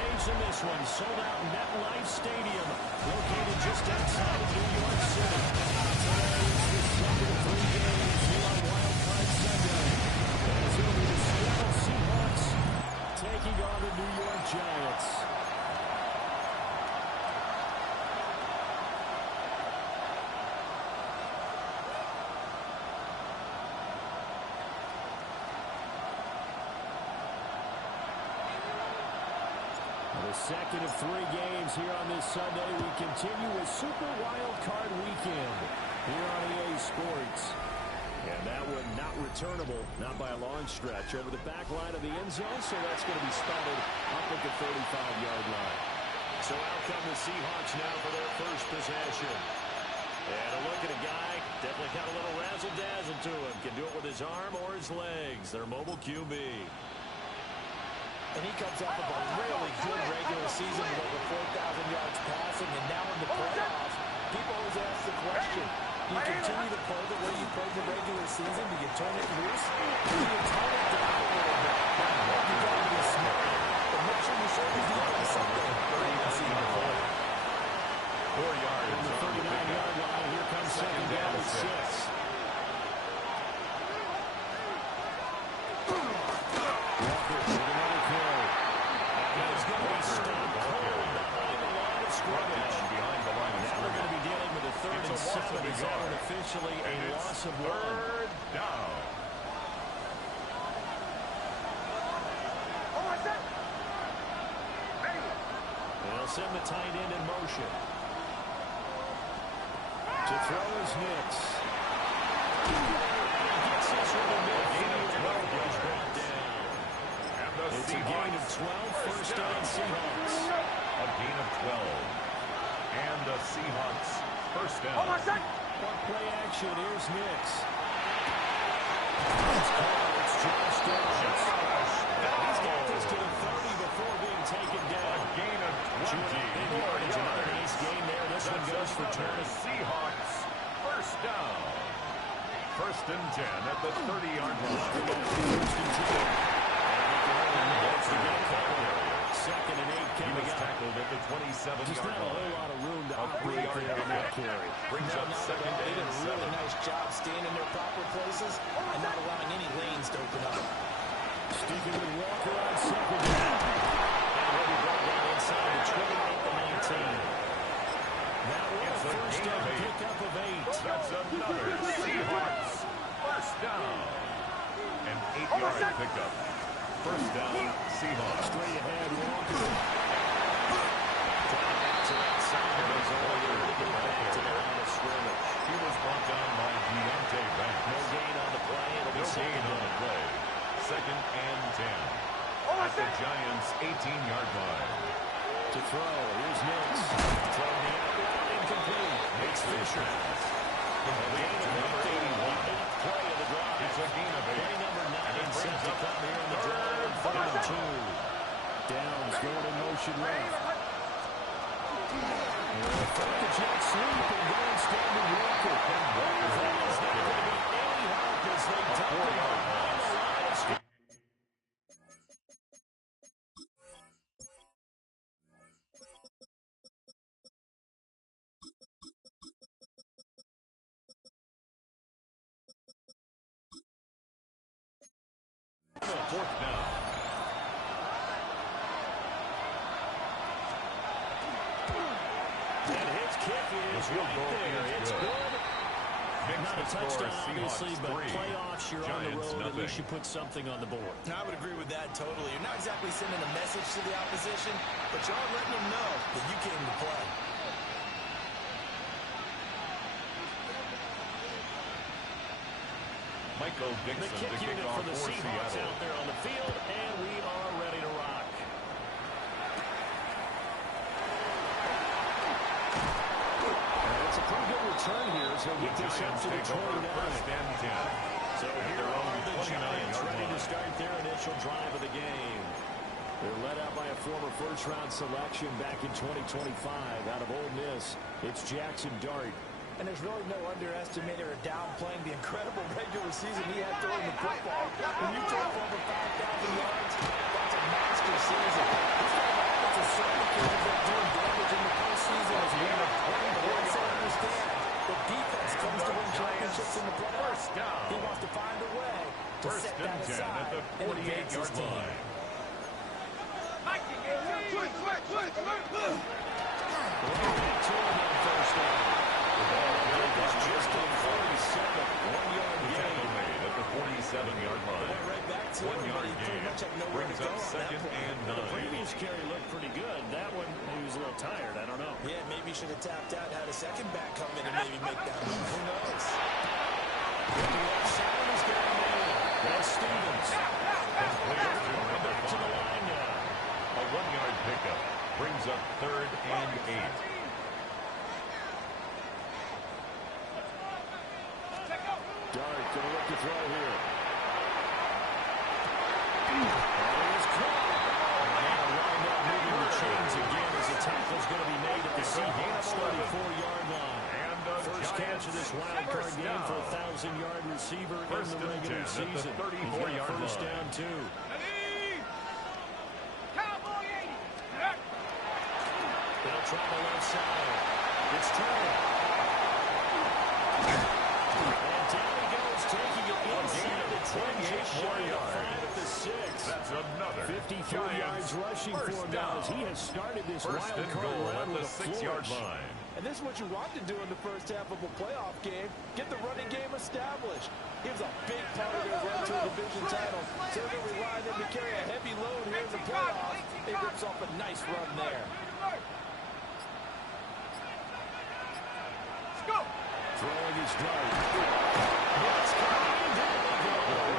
stage in this one. Sold out MetLife Stadium, located just outside of New York City. Today is the second of 3 games here on Wild Card Sunday. As it'll be the Seattle Seahawks taking on the New York Giants. The second of 3 games here on this Sunday. We continue with Super Wild Card Weekend here on EA Sports. And that one not returnable, not by a long stretch, over the back line of the end zone, so that's going to be spotted up at the 35-yard line. So out come the Seahawks now for their first possession. And a look at a guy, definitely got a little razzle-dazzle to him. Can do it with his arm or his legs. Their mobile QB. And he comes off of a really good regular season with over 4,000 yards passing. And now in the playoffs, people always ask the question, do you continue to play the way you played the regular season? Do you turn it loose? Do you tone it down a little bit? You got to be smart. But make sure you show the defense something. 4 yards from the 39-yard line. Here comes second down and 6. Officially a loss of 1. Down. They'll send the tight end in motion. To throw is Nix. Gets this one in midfield. He's brought down. It's a gain of 12. First down Seahawks. A gain of 12. And the Seahawks first down. Play action. Here's Nix. It's caught. It's Josh Downs. He's got this to the 30 before being taken down. A gain of 20. Big yardage. Another nice game there. This one goes for turn. Seahawks first down. First and 10 at the 30-yard line. First and 10. Second and 8 coming up. He was tackled at the 27-yard line. Just not a whole lot of room to operate there on that carry. Brings up second They did and a really nice job staying in their proper places and not allowing any lanes to open up. Sticking with Walker on second down. And he'll be brought down inside the 20 at the 19. That was a first down pickup of 8. That's another Seahawks first down. An 8-yard pickup. First down, Seahawks. Straight ahead, Walker. Back to that side. Goes all the way to the line of scrimmage. He was brought down by Deontay Banks. No gain on the play. It'll be second on the play. Second and 10. At the Giants' 18-yard line. To throw. Here's Nix. From the outside, incomplete. It's Fisher. A gain of number 81. Play of the drive. It's a gain of 8. Play number 9 set to come here in the drive. 3rd and 2. Downs going in motion left. Fight the Jets sleep and go instead to Walker. And Walker is not going to be any help as they dump him behind the line of scrimmage. Fourth down. And his kick is right there. It's good. Not a touchdown, obviously, but playoffs, you're on the road. At least you put something on the board. I would agree with that totally. You're not exactly sending a message to the opposition, but you are letting them know that you came to play. Michael Dixon The kick to kick unit off for the Seahawks Seattle. out there on the field, and we are ready to rock. It's a pretty good return here, so get this up to the 29. First and 10. So here are the Giants ready to start their initial drive of the game. They're led out by a former first-round selection back in 2025 out of Ole Miss. It's Jackson Dart. And there's really no underestimating or downplaying the incredible regular season he had throwing the football. When you throw for over 5,000 yards, that's a monster season. He's got an offensive are certainly capable of doing damage in the postseason as well. But once they understand that defense comes to win championships in the playoffs, he wants to find a way to set that aside at the 48-yard line. Just a 47, 1-yard gain. Made at the 47-yard line. Right back to 1-yard gain brings up second and 9. The previous carry looked pretty good. That one, he was a little tired. I don't know. Yeah, maybe he should have tapped out, had a second back come in and maybe make that move. Who knows? That's Stevens. Back to the line now. A 1-yard pickup brings up third and 8. Dart going to look to throw here. Moving the chains again as the tackle's going to be made at the Seahawks 34-yard line. First catch of this wild card game for a 1,000-yard receiver in the regular season. 34-yard first down, too. They'll try the left side. It's Turner. And down he goes, taking it inside the 10, yards. At the 6. That's another 53 yards rushing for him now as he has started this wild card run with a 6-yard line. And this is what you want to do in the first half of a playoff game. Get the running game established. He was a big part of their run to a division title. So they're going to rely on him to carry a heavy load here in the playoffs. He rips off a nice run there. Let's go. Throwing his dart.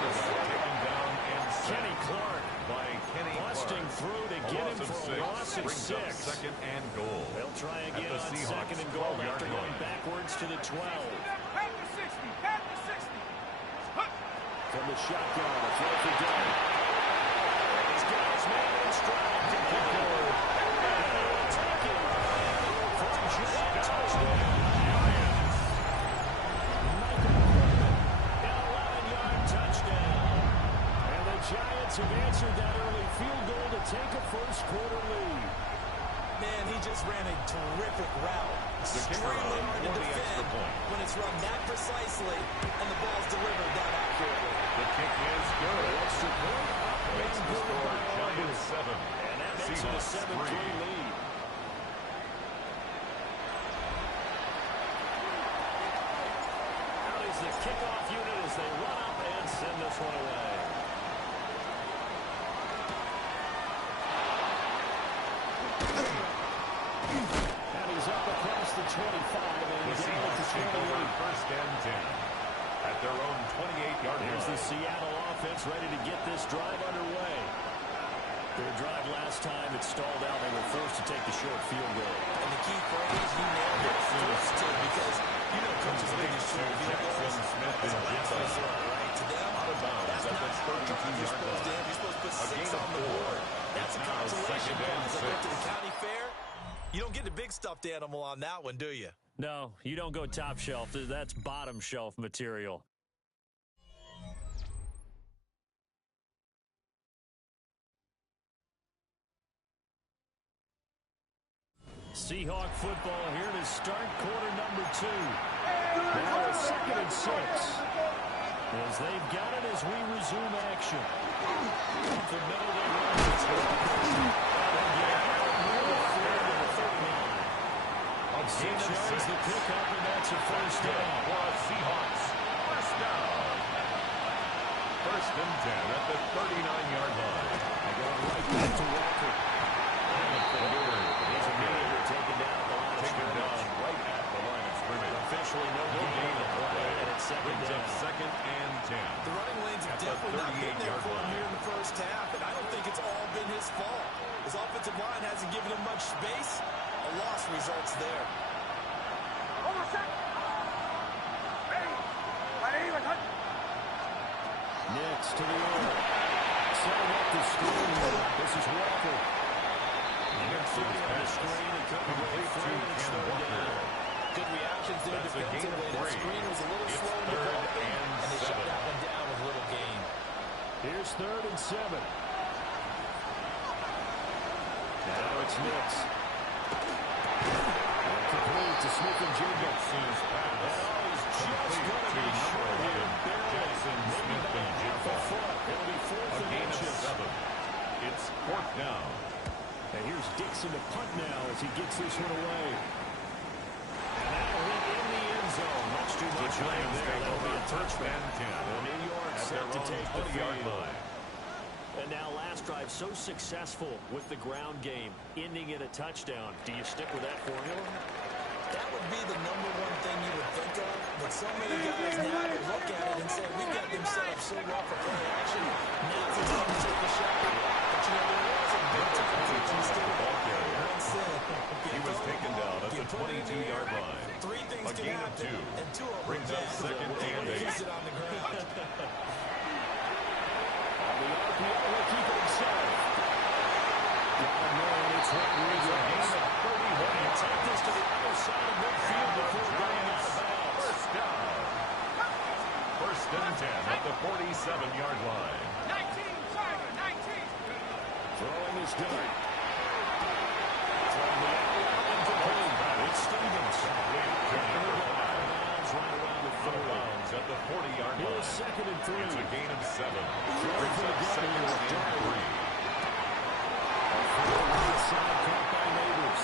Taken down and Kenny Clark by Kenny busting through to get him for a loss of 6. Second and goal. They'll try again on second and goal after going backwards to the 12. From the shotgun, a throw for Dart. He's got his man in stride to pick forward. Take it. From Giants, touchdown. An 11-yard touchdown. And the Giants have answered that early field goal to take a first-quarter lead. Man, he just ran a terrific route. Extremely hard to defend when it's run that precisely and the ball's delivered that accurately. The kick is good. Extra point. Makes the score Giants 7. And that makes it a 7-3 lead. Out is the kickoff unit as they run up and send this one away. And he's up across the 25 and The Seahawks take over first and 10 at their own 28-yard line. Here's the Seattle offense ready to get this drive underway. Their drive last time, it stalled out. They were forced to take the short field goal. And the key phrase, you nailed it, forced to, because you know coaches leave the short field goals as a last resort, right? To them, that's not how you're supposed to end. You're supposed to put 6 on the board. That's a consolation prize. I went to the county fair. You don't get the big stuffed animal on that one, do you? No, you don't go top shelf. That's bottom shelf material. Seahawk football here to start quarter number 2. Now a 2nd and 6. As they've got it as we resume action. Up the middle they run. Seahawks the pickup, and that's a first down. Seahawks. First down. First and 10 at the 39-yard line. They go right back to Walker. He's immediately taken down at the line of scrimmage. Right at the line of scrimmage. Officially no gain of play, and it's second down. Second and 10. The running lanes have definitely not been there for him here in the first half, and I don't think it's all been his fault. His offensive line hasn't given him much space. A loss results there. Next to the air. Setting up the screen. This is Walker. Next to the screen and coming away free, and it's third down. Good reactions there defensively. That screen was a little slow in developing, and they shut that one down with little gain. Here's 3rd and 7. Now it's Nix. Complete to Smith-Njigba. Nix's pass. He's just going to be short here. Jackson Smith-Njigba. It'll be fourth A and gain of inches. 7. It's fourth down. And here's Dixon to punt now as he gets this one away. And that'll hit in the end zone. Much too much land there. That'll be a touchback. 10. And New York At set their to own take the 20-yard field. line. And now last drive so successful with the ground game, ending in a touchdown. Do you stick with that formula? That would be the #1 thing you would think of, but so many guys now would look at it and say, we've got them set up so well for play action. Now's the time to take a shot. But you know, there was a big time to instead of ball carrier. He was taken down at the 22-yard line. Three things A can gain of happen, 2. and 2 of them Brings up bad. second and 8. Use it on the ground. The RPO will keep it himself. Down there, it's Rodriguez. Take this to the other side of midfield before going out of bounds. First down. First and 10 at the 47-yard line. 19. Throwing his dart. From the outline complete. It's Stevens. Right around the 30. At the 40-yard line. Here's second and 3. It's a gain of 7. Brings Brings up second and 3. Right side caught by Neighbors.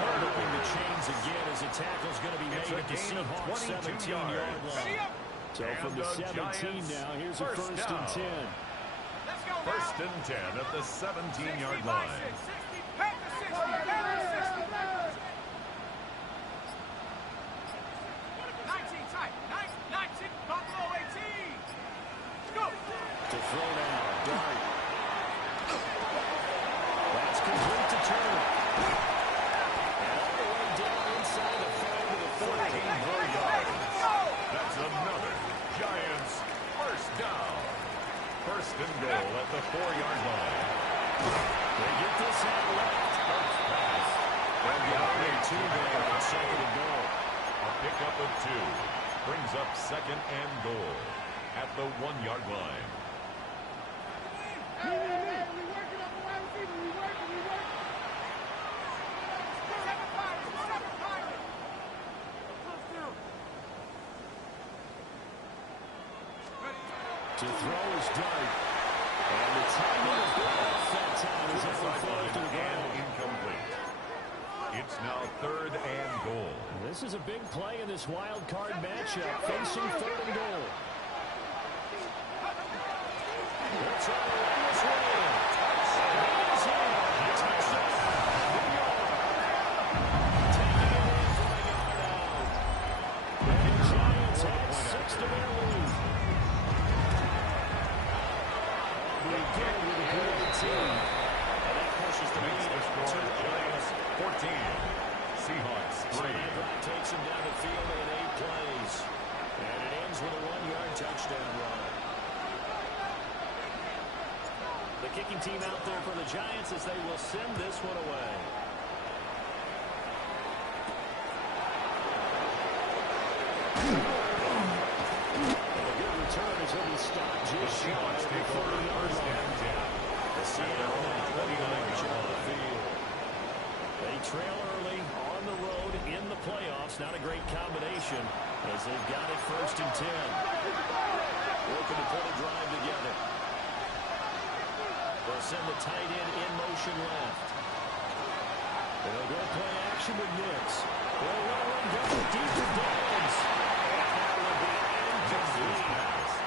And moving the chains again as a tackle's going to be made at the Seahawks 17-yard line. So from the 17 now, here's a first and 10. Let's go now. First and 10 at the 17-yard line. 60, back to 60, back to 60. 19 tight, 19, Buffalo 18. Go. To throw now, Dart. That's complete to Turner. And all the way down inside the 5 to the 14 more yards. That's another Giants first down. First and goal at the 4-yard line. They get this out left. First pass. And the only 2 there on second and goal. A pickup of 2. Brings up second and goal at the 1-yard line. To throw his dart. And the timing of the off that time is overthrown to the ground. Incomplete. It's now third and goal. This is a big play in this wild card matchup, facing third and goal. Let's run this one in. He's in. Touchdown. Taking it in from a yard out. And the Giants had 6 to their lead. Again with a great team. And that pushes the lead The score, to the Giants 14. Seahawks 3. that drive takes him down the field in 8 plays. And it ends with a 1-yard touchdown run. The kicking team out there for the Giants as they will send this one away. And a good return as he'll be stopped just short of the 40-yard line. The Seattle now on the field. They trail early on the road in the playoffs. Not a great combination as they've got it first and 10. Looking to put a drive together. They'll send the tight end in motion left. They'll go play action with Nix. They'll let one go deep to Downs. That will be incomplete.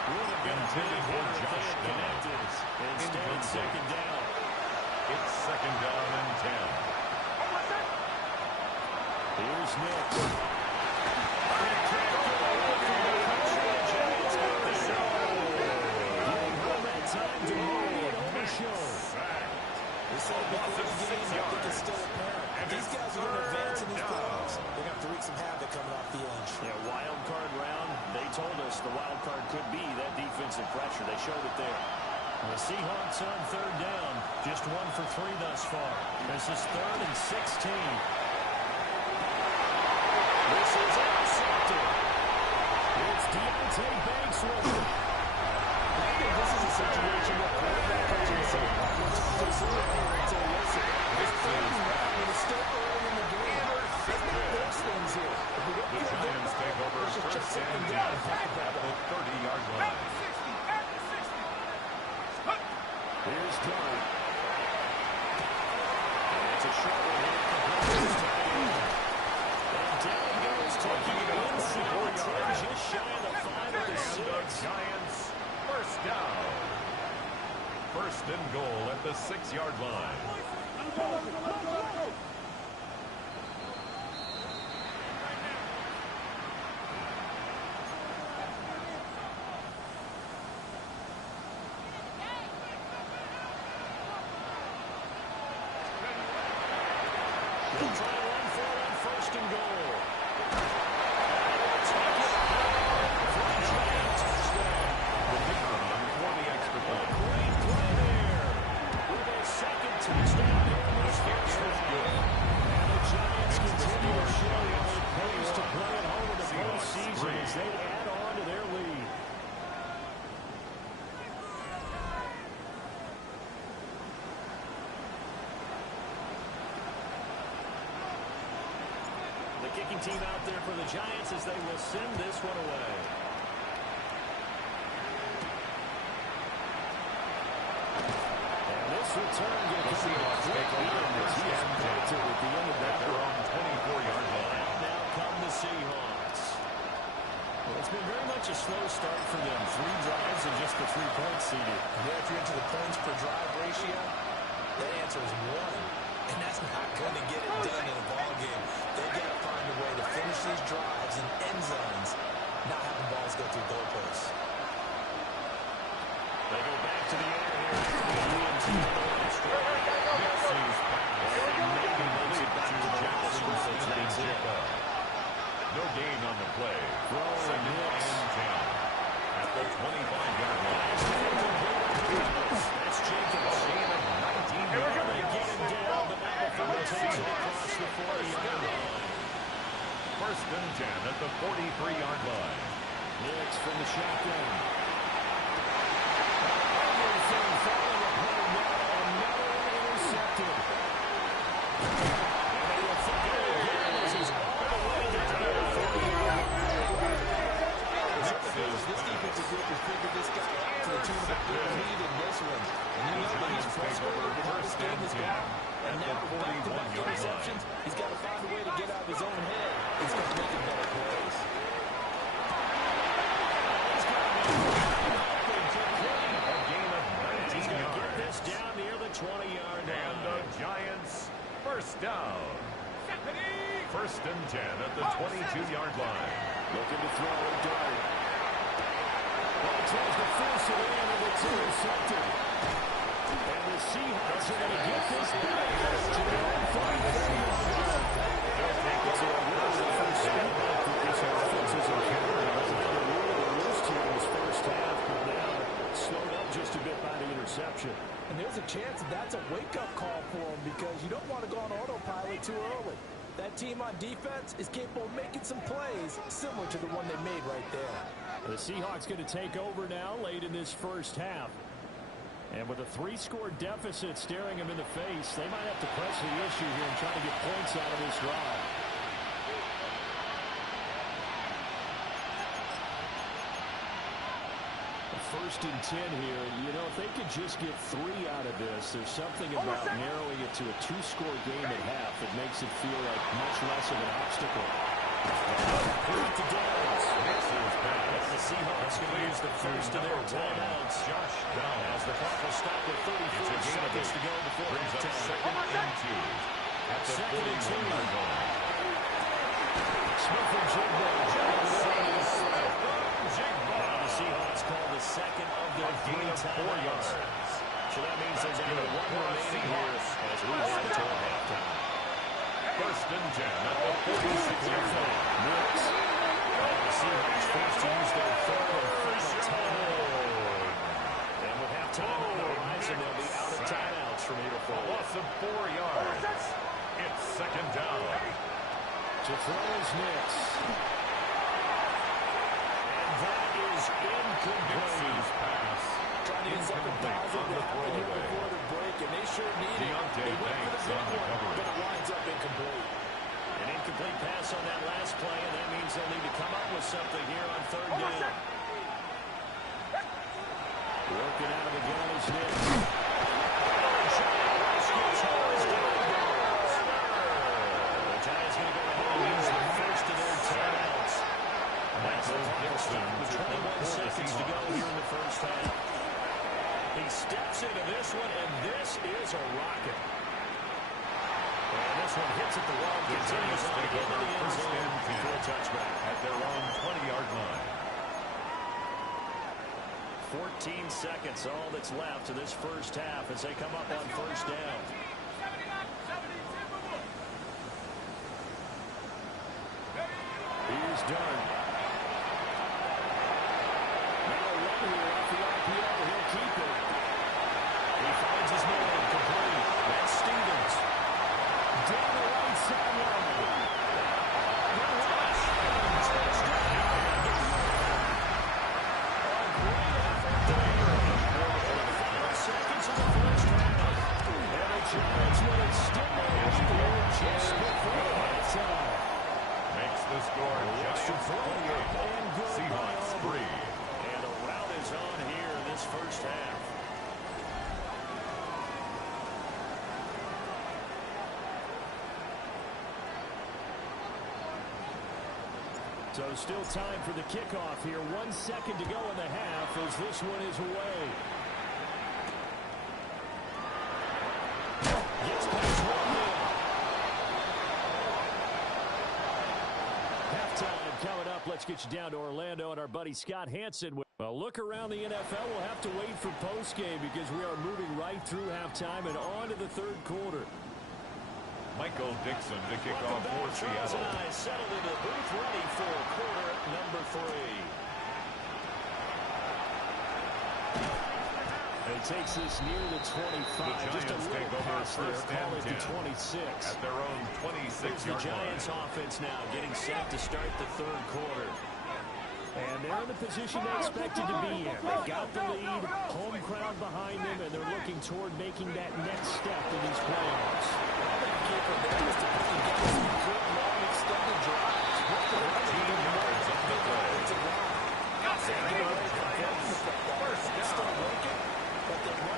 Would have been Intended big for if they Josh had connected. Instead, it's second down. It's second down and 10. Here's Nix. Time to move it on the show. We said it before the game, I think it's still apparent. These guys are going to advance in these playoffs. They're going to have to wreak some havoc coming off the edge. Yeah, wild card round. They told us the wild card could be that defensive pressure. They showed it there. The Seahawks on third down. Just 1 for 3 thus far. This is 3rd and 16. This is intercepted. It's Deontay Banks with it. This is a situation where quarterback coaching is so just looking to down. First and goal at the 6-yard line. They'll try to run for it on first and goal. The kicker on for the extra point. Great play there. With a second touchdown here in this first Good. And the Giants continue to show how it pays to play at home in the postseason as they add on to their lead. The kicking team out there for the Giants as they will send this one away. And this return gets The Seahawks take over as he is planted at the end of that at their own 24-yard line. And now come the Seahawks. Well, it's been very much a slow start for them. 3 drives and just the 3 points seeded. Yeah, if you're into the points per drive ratio, that answer is 1. And that's not going to get it done in a ball game. They've got to find a way to finish these drives in end zones, not having balls go through goalposts. They go back to the air here. The EMT on the last drive. Misses pass. Maybe makes it back to Jackson. That's it. No gain on the play. Throwing Second hits. and 10 at the 25-yard line. That's Jacobs. A gain of 19 yards. They get him down, but now the throw takes it across the 40-yard line. First and 10 at the 43-yard line. Nicks from the shotgun. Everything falling apart now. Another one intercepted. And they will fire it again as he's all the way down to the 40-yard line. This defensive group has figured this guy out to the tune of a big lead in this one. And you know that he's frustrated with how this game has gone. And now with back-to-back interceptions, he's got to find a way to get out of his own head. He's got to make it better plays. A gain of 19 He's going to get yards. this down near the 20-yard And the line. Giants first down. First and 10 at the 22-yard line. Looking to throw a dart. Well, he tries to force it in, and it's intercepted. And the Seahawks are going to get this back to their own 43-yard line. It's a really first step back that this offense has encountered. I think they're really the roost here in this first half, but now slowed up just a bit by the interception. And there's a chance that that's a wake-up call for him because you don't want to go on autopilot too early. That team on defense is capable of making some plays similar to the one they made right there. The Seahawks going to take over now late in this first half. And with a 3-score deficit staring them in the face, they might have to press the issue here and try to get points out of this drive. First and 10 here. You know, if they could just get 3 out of this, there's something about narrowing it to a 2-score game at half that makes it feel like much less of an obstacle. Back to Downs. The Seahawks going to use the first of their timeouts. Josh Downs. As the clock will stop with 34 seconds to go before Brings up halftime. second and 2 at the Second and 41-yard line. Smith and Jigba. Jigba. The Seahawks call the second of their A gain of 4 timeouts. yards. So that means there's only one remaining here as we head toward halftime. First and 10 at the 46-yard line. Nicks. The Seahawks forced to use their third and final timeout. And with halftime on the horizon, they'll be out of timeouts from here A forward. loss of 4 yards. It's second down. To throw is Nicks. And that is incomplete. Nix's pass. Trying to get something positive to happen here before the break, and they sure need it. Deontay They went for Banks the on the big one, coverage. but it winds up incomplete. An incomplete pass on that last play, and that means they'll need to come up with something here on third down. Working out of the gun is Nicks. The Giants going to go ahead and use the first of their timeouts. That's the clock will stop with 21 seconds to go here in the first half. This one hits at the wall. Continues on into the end zone for a touchback. At their own 20-yard line. 14 seconds, all that's left in this first half as they come up on first down. Here's Dern. Now a run here off the RPO. He'll keep it. He finds his man complete. That's Stevens. Down the right sideline. The rush. A great effort there. 4 seconds in the first half. And the Giants with it still lead just before halftime. Makes the score Giants 28, Seahawks 3. And a rout is on here in this first half. So still time for the kickoff here. 1 second to go in the half as this one is away. Gets past one man. Halftime coming up. Let's get you down to Orlando and our buddy Scott Hansen. Well, look around the NFL. We'll have to wait for postgame because we are moving right through halftime and on to the third quarter. Michael Dixon to kick off for Seattle. And I settled into the booth ready for quarter number 3. And he takes this near the 25. Just a little pass there. Call it the 26. At their own 26-yard line. The Giants offense now getting set to start the third quarter. And they're in the position they expected to be in. They've got the lead, home crowd behind them, and they're looking toward making that next step in these playoffs.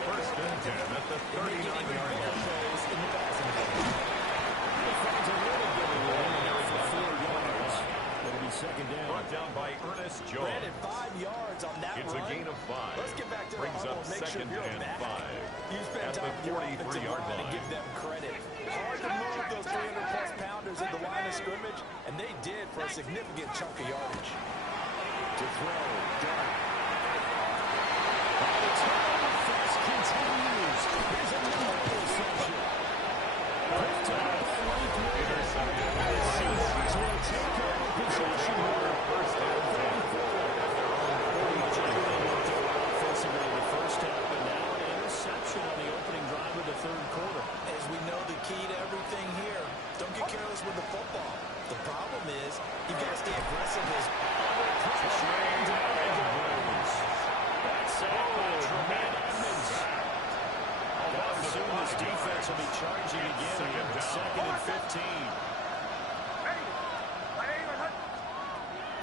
First and 10 at the 39-yard line. Second down. Brought down by Ernest Jones. Brandon, 5 yards on that It's run. a gain of 5. Let's get back to Brings the up huddle. Make second sure and back. 5. You spend At time the with your offensive 43-yard line and line. give them credit. Hard to move those 300-plus pounders at the line of scrimmage, and they did for a significant chunk of yardage. To throw. Done. The offense continues. Here's another interception. Picked up by Mike Williams. The Seahawks will take over possession here. First and 10 at their own 40-yard line. Offensively in the first half, but now an interception on the opening drive of the third quarter. As we know, the key to everything here, don't get careless with the football. The problem is, you've got to stay aggressive as under pressure. That's saved by Tremaine Edmonds. Soon this defense will be charging again here at 2nd and 15.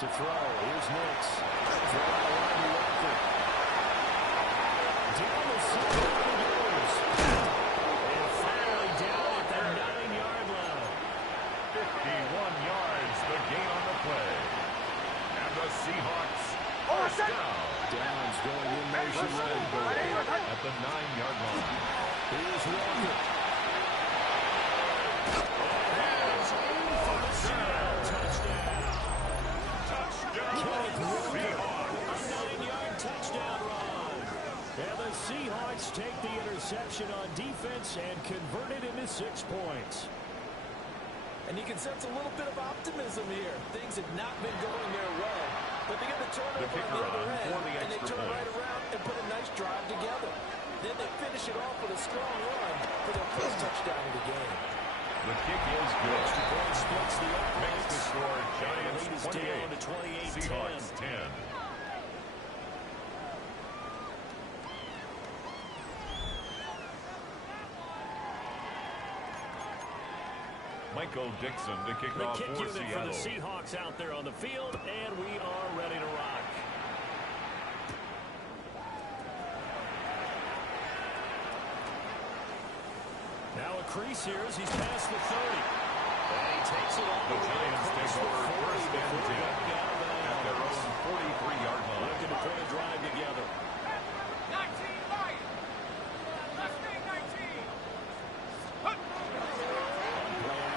To throw, here's Nix. Throw out line to Walker. Down the sideline he goes. And finally down at the 9-yard line. 51 yards, the gain on the play. And the Seahawks first down. Downs going in motion right At the 9-yard line. Here's Walker. Seahawks take the interception on defense and convert it into 6 points. And you can sense a little bit of optimism here. Things have not been going their way. But they get the turnover on the other end, and they turn right around and put a nice drive together. Then they finish it off with a strong run for their first touchdown of the game. The kick is good. Extra point splits the Makes the score Giants lead is 28, down to 28-10. Seahawks 10. Michael Dixon to kick The off kick for unit Seattle. for the Seahawks out there on the field, and we are ready to rock. Now a crease here as he's past the 30. And he takes it all The Giants take over first and 10 at their own 43-yard line. Looking to put a drive together. 19 Lions. Let's be 19. Playing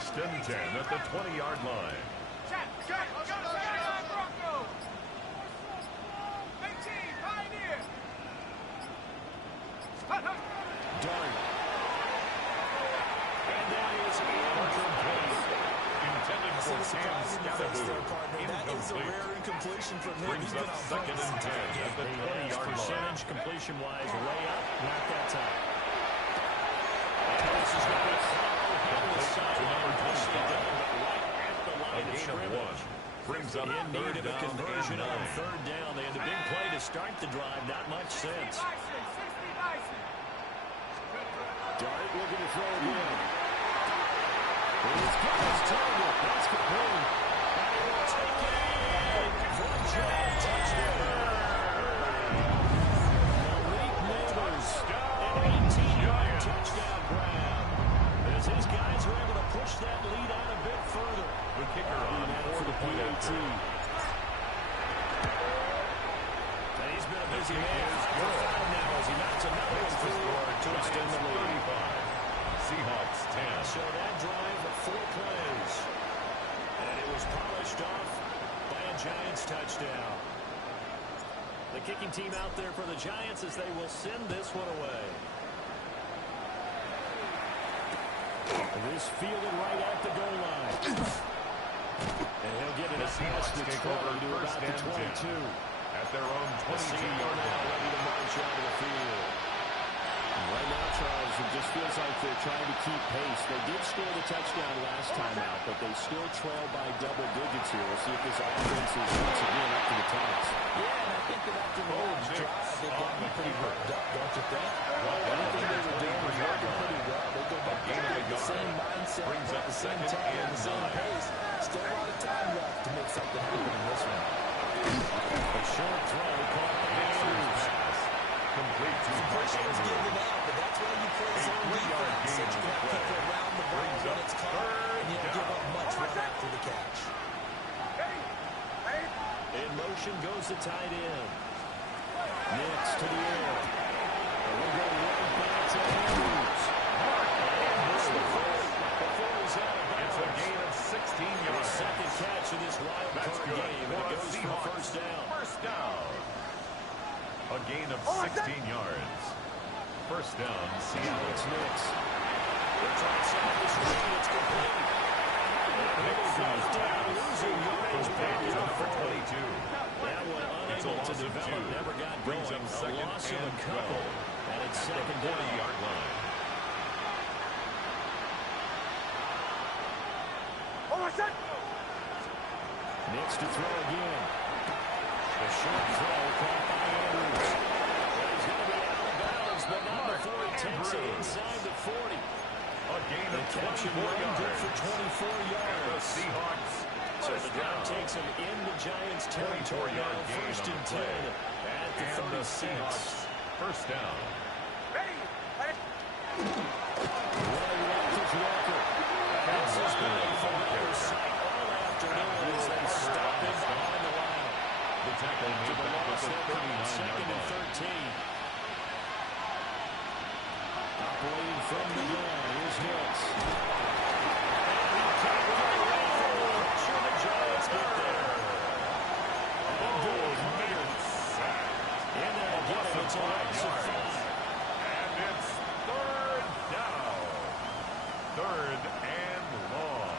First and 10 at the 20-yard line. Check. Bronco. 18, Pioneer. Dart. And that is incomplete. Intended for Sam Scatterboot. That is a rare incompletion from him. Brings up second and 10 at the 20-yard line. Percentage completion-wise, way up, not that time. And this is going to be to number 25. A gain of 1. Brings up in need of a third down conversion and on 9. third down. They had the big play to start the drive. Not much sense. 60 Dart looking to throw again. He's got his target. That's complete. And he will take it for a touchdown. Malik Neighbors, an 18-yard touchdown grab. As his guys are able to push that lead out a bit further. The kicker on for the PAT. He's been a busy man. Now as he mounts another one to extend the lead. Seahawks 10. So that drive, 4 plays. And it was polished off by a Giants touchdown. The kicking team out there for the Giants as they will send this one away. This fielded right at the goal line. And he'll get it a pass that's forward to about the 22. At their own 22-yard line. Ready to march out of the field. Right now, Charles, it just feels like they're trying to keep pace. They did score the touchdown last time out, but they still trail by double digits here. We'll see if this offense is once again up to the task. Yeah, and I think that after the last drive, they've gotten pretty worked up, don't you think? Everything they were doing was working pretty well. They go back to the same mindset, Brings up the same second tempo, and the same 9. pace. Still a lot of time left to make something happen in this one. A short throw caught by Andrews. Complete to Pressure is given out, but that's why you play zone defense. So you can have people around the ball when it's caught, and you don't give up much right after the catch. In motion goes the tight end. Next to the air. And we'll go right back to Andrews. Before he's out of bounds. It's a gain of 16 yards. Second catch of this wild That's card good. game. And it goes for first down. First down. A gain of 16 yards. First down, Seattle. It's Knicks. It's outside the screen. It's complete. Knicks goes down, losing yards back to the 22. That one unable to develop, never got going. Brings up second a loss of a and couple. 12. And it's At second the down. 40-yard line. Knicks to throw again. A short throw caught by Andrews. He's going to be out of bounds, but not before he takes it inside the 40. A gain of 24 Good yards. for 24 The yards. Seahawks. So the First drive down. takes him into Giants territory. 24-yard Now gain first on and the play. 10 at the And the 36. Seahawks. First down. Running left is Walker. This has been a familiar sight all afternoon as they stop him behind the line. The tackle To made the back loss, at the they'll come in 39-yard second and line. 13. Operating from the gun, here's Hicks. And he can't get away from the pressure. The Giants get there. And they'll get him. It's a loss of 5. And it's third down. Third and long.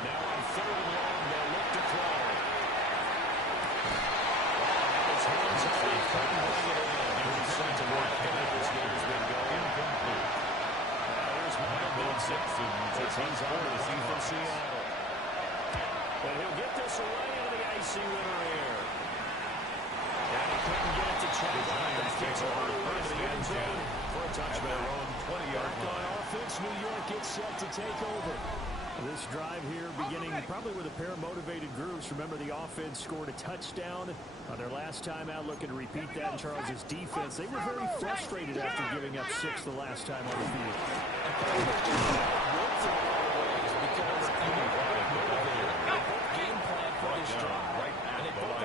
Now on third and long, they'll look to throw. His hands up, he couldn't bring it in. Pretty sense of where this game's been going. Incomplete. Here's Madden26 as he's on the season from Seattle. And he'll get this away into the icy winter air. And he couldn't get it to check. The Giants take over first and 10 for a at touchback. their own 20-yard Back on line. offense, New York gets set to take over. This drive here beginning probably with a pair of motivated groups. Remember, the offense scored a touchdown on their last time out. Looking to repeat that in Charles's defense. They were very frustrated after giving up 6 the last time on the field.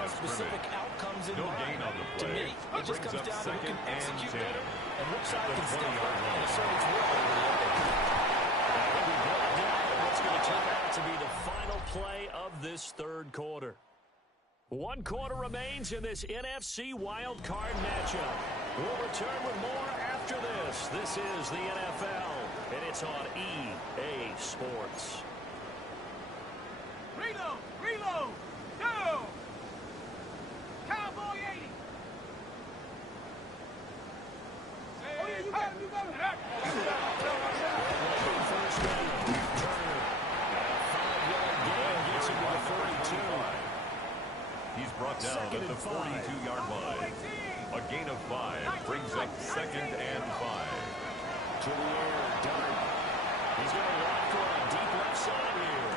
Specific outcomes in No mind. gain on the To play. me, it just Brings comes up down to who second can and execute 10. better and which side the can step 20-yard up line. and assert its will over the other. That'll be brought down. Let's turn out to be the final play of this third quarter. One quarter remains in this NFC Wild Card matchup. We'll return with more after this. This is the NFL, and it's on EA Sports. Reload! Reload! Go! Cowboy 80! Oh, yeah, you got him, you got him! First down, Turner. A 5-yard gain gets him to the 42. He's brought down at the 42-yard line. A gain of 5 brings up 2nd and 5. To the air, Dart. He's going to walk for a deep left side here.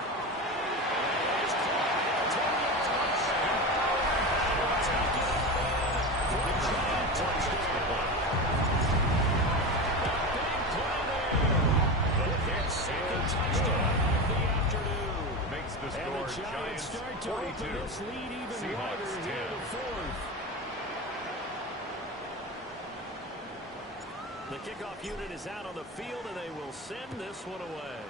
And it's caught. Take it for a giant touchdown. A big play there. His second touchdown of the afternoon. Makes the And score the Giants start to 42. open this lead even Seahawks wider here in the 10. fourth. The kickoff unit is out on the field, and they will send this one away.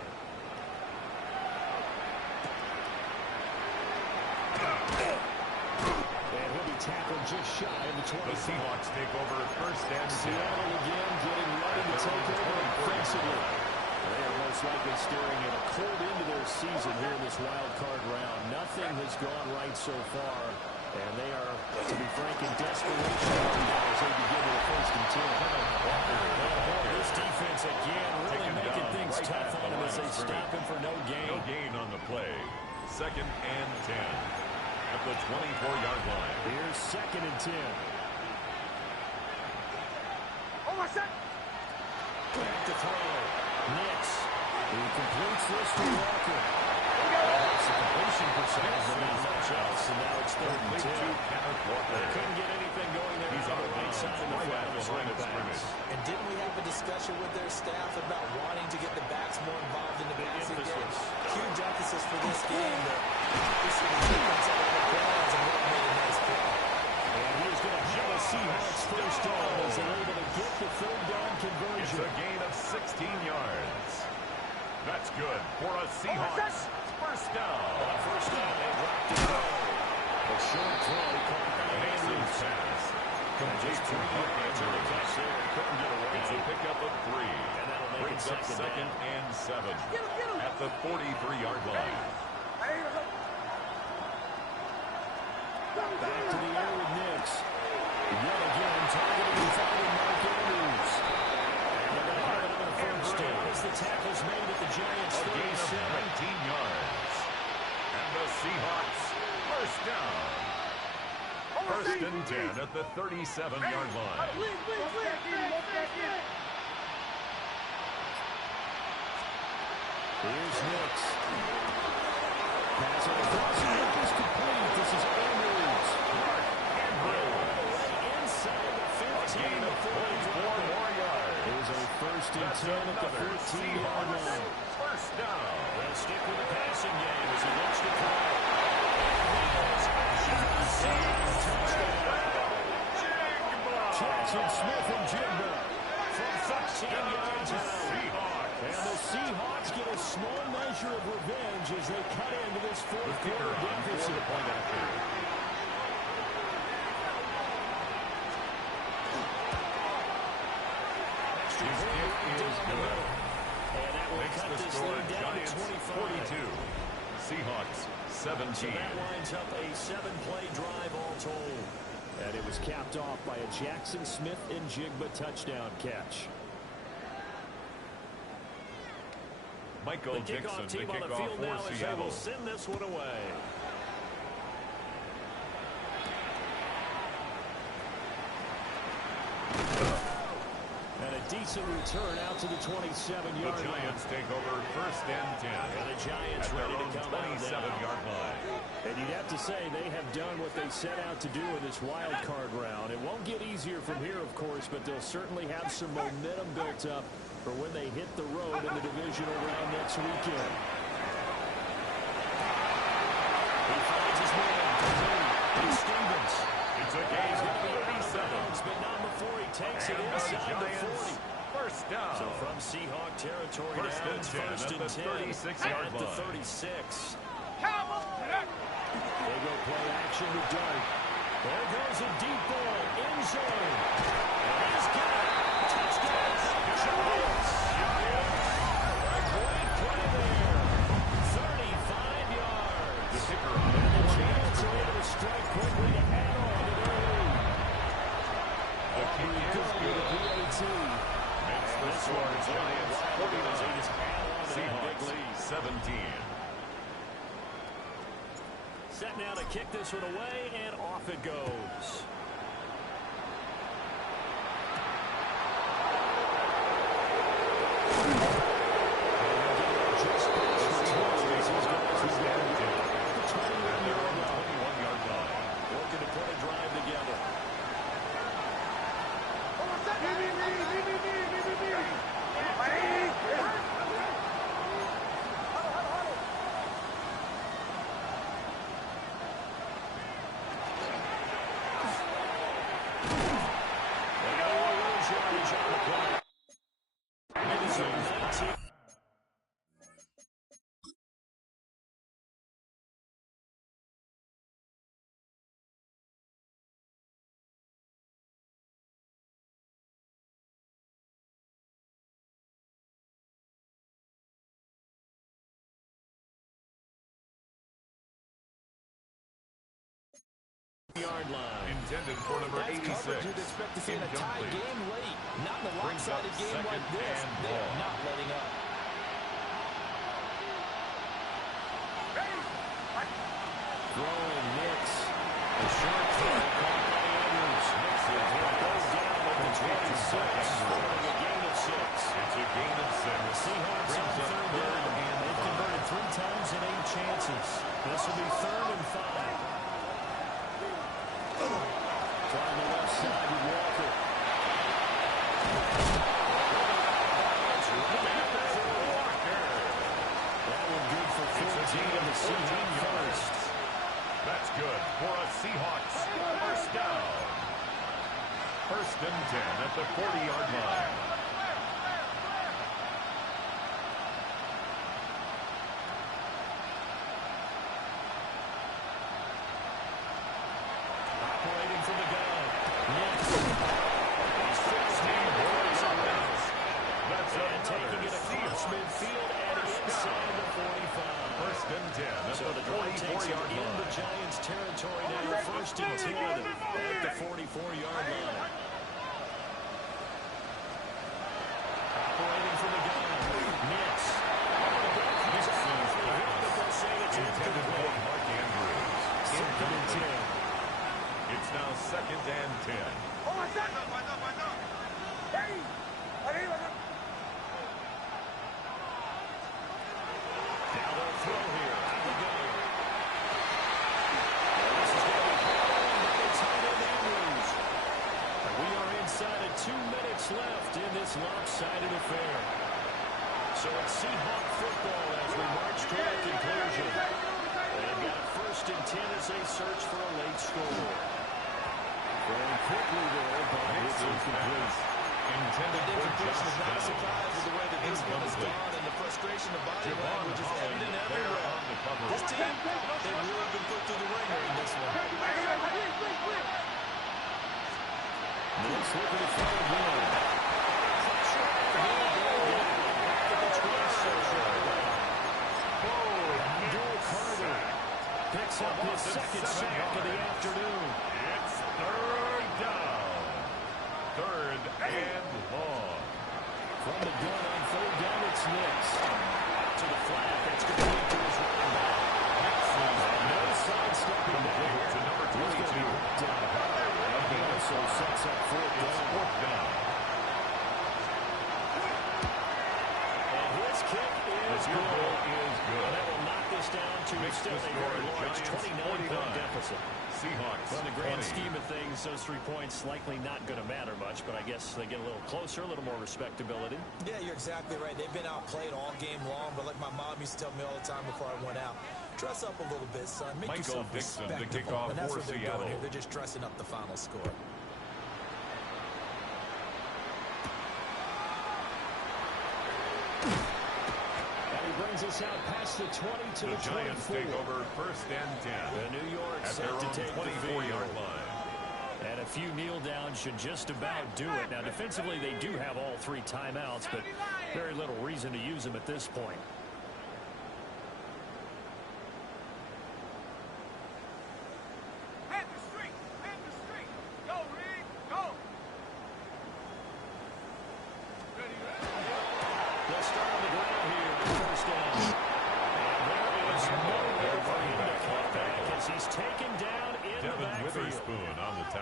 And he'll be tackled just shy of the 20. The Seahawks take over 1st and 10. Seattle again getting ready to take over offensively. They are most likely staring at a cold end to their season here in this wild card round. Nothing has gone right so far, and they are, to be frank, in desperation right now as they begin with a 1st and 10. This defense again really making things tough on him as they stop him for no gain. No gain on the play. 2nd and 10 at the 24-yard line. Here's 2nd and 10. Oh, my set! Back to throw. Nix. He completes this to Walker. That's the completion percentage, but not much else, and now it's 3rd and 10. They couldn't get anything going there. He's on the right side of the flat of his line of scrimmage. And didn't we have a discussion with their staff about wanting to get the backs more involved in the passing game? Huge emphasis for this game, but obviously the defense had other plans and really made a nice play. And he's going to have a Seahawks first down as they're able to get the 3rd down conversion. It's a gain of 16 yards. That's good for a Seahawks first down. First down, they dropped it low. A short throw caught by Andrews. Pass. Just 3 yards on the catch there. Couldn't get away. It's a pickup of 3. And that'll make Brings it up 2nd and 7 at the 43-yard line. Back to the air with Nix. Yet again, targeting and finding Mark Andrews. And they're going to have another first down as the tackle's made at the Giants' A gain of 19 yards. And the Seahawks first down. 1st and 10 at the 37-yard line. Here's Nix. Pass on across the look is complete. This is Andrews. Inside the 15. Gain of 44 more yards. There's a 1st and 10 at the 14-yard line. First down. They'll stick with the passing game as he looks to throw. Jackson Smith and Jigba from 15 yards out. And the Seahawks get a small measure of revenge as they cut into this fourth quarter deficit. His kick is good. And that will Makes cut the this score lead down to Giants 25. 42. Seahawks 17. So that lines up a 7-play drive all told. And it was capped off by a Jackson Smith and Jigba touchdown catch. Michael The Dixon, kickoff the team on the kickoff field now for as they Seattle. will send this one away. And a decent return out to the 27-yard The line. Giants take over 1st and 10. And the Giants at ready their to own come out now. 27-yard line. And you'd have to say they have done what they set out to do in this wild card round. It won't get easier from here, of course, but they'll certainly have some momentum built up for when they hit the road in the divisional round next weekend. He finds his man. It's Stevens. It's a gain of 37. But not before he takes it And the inside the Giants 40. First down. So from Seahawk territory First now, and it's 10 first at and the 10 36-yard at the line. 36. They go play action with Dart. There goes a deep ball, end zone. And he's got it. Touchdown, Giants. A great play there. 35 yards. The kicker on And the the Giants are able to strike quickly to add on to their lead. The kick is good. Makes the score Giants 49. Seahawks 17. Set now to kick this one away, and off it goes. Looking to put a drive together. Yard line. Intended for number 86. You'd expect to see in a tie game late. Not in a lopsided game like this. They're not letting up. Throwing Nix. A short throw caught by Andrews. Nix goes down at the 26. Throwing a gain of 6. It's a gain of 6. The Seahawks on third down. They've converted 3 times in 8 chances. This will be 3rd and 5. Trying the left side with Walker. That one good for 14 on the Seahawks first. That's good for a Seahawks first down. First and 10 at the 40-yard line. Operating from the gun. Yes. He's 16 boys on this. That's And taking it across midfield and inside the 45. First and 10 at So the the drive takes it 44-yard in the line. Giants' territory now. First and 10 at the 44-yard line. Operating from the gun. Nix. Intended for Mark Andrews. Second and 10. It's now second and 10. Now they'll throw here. Out the gun. This is going to be called by tight end Andrews. And we are inside of 2 minutes left in this lopsided affair. So it's Seahawk football as we march toward a conclusion. They've got first and 10 as they search for a late score. Going quickly there, but it's incomplete. Intended for This is not a Josh surprise with the way that this one has gone, and the frustration of body language is evident everywhere. This team, they've really been put through the ringer in this one. Let's look at the throw again. Pressure at the goal. Back at the 26. Abdul Carter picks up his second sack of the afternoon. It's third down. Third and long. From the gun on third down, it's Nix. Out to the flat. That's going to lead to his running back. No sidestepping there. To number 22. He also sets up fourth down. And his kick is Field good. goal is good. That will knock this down to Makes still the a score very large Giants 29-point 49. deficit. Seahawks Well, in the grand 20. scheme of things, those 3 points likely not going to matter much, but I guess they get a little closer, a little more respectability. Yeah, you're exactly right. They've been outplayed all game long, but like my mom used to tell me all the time before I went out, dress up a little bit, son. Make Michael yourself Dixon to respectable. kick off And that's for what they're Seattle. doing here. They're just dressing up the final score. gets out past the 20 to the 24. The Giants take over 1st and 10. The New York at their set to own take 24-yard line. And a few kneel downs should just about do it. Now, defensively, they do have all 3 timeouts, but very little reason to use them at this point.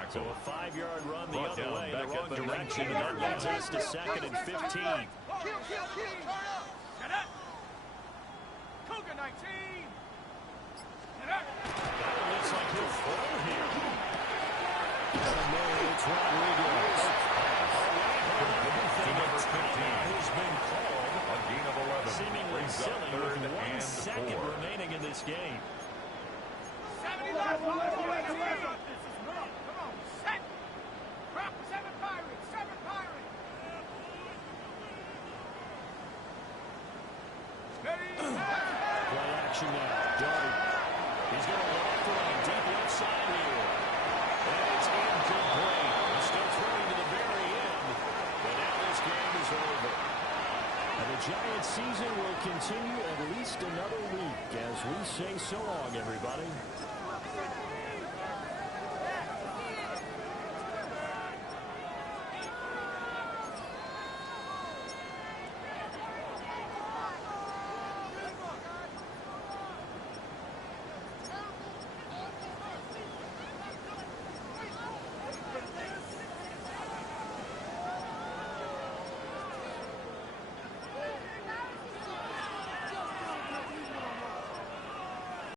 So a 5-yard run the other way in the wrong direction, and that leads us to 2nd and 15. Cougar 19. That looks like he'll throw here. And it's Rodriguez. Number 15 has been called. A gain of 11. Seemingly silly with 1 second 4 remaining in this game. 70 left. Come on, set. Drop 7 Pirates. 7 Pirates. Ready. Play action now. Darby. He's going to walk around deep left side here. And it's incomplete. He's still throwing to the very end. But now this game is over. And the Giants season will continue at least another week as we say so long, everybody.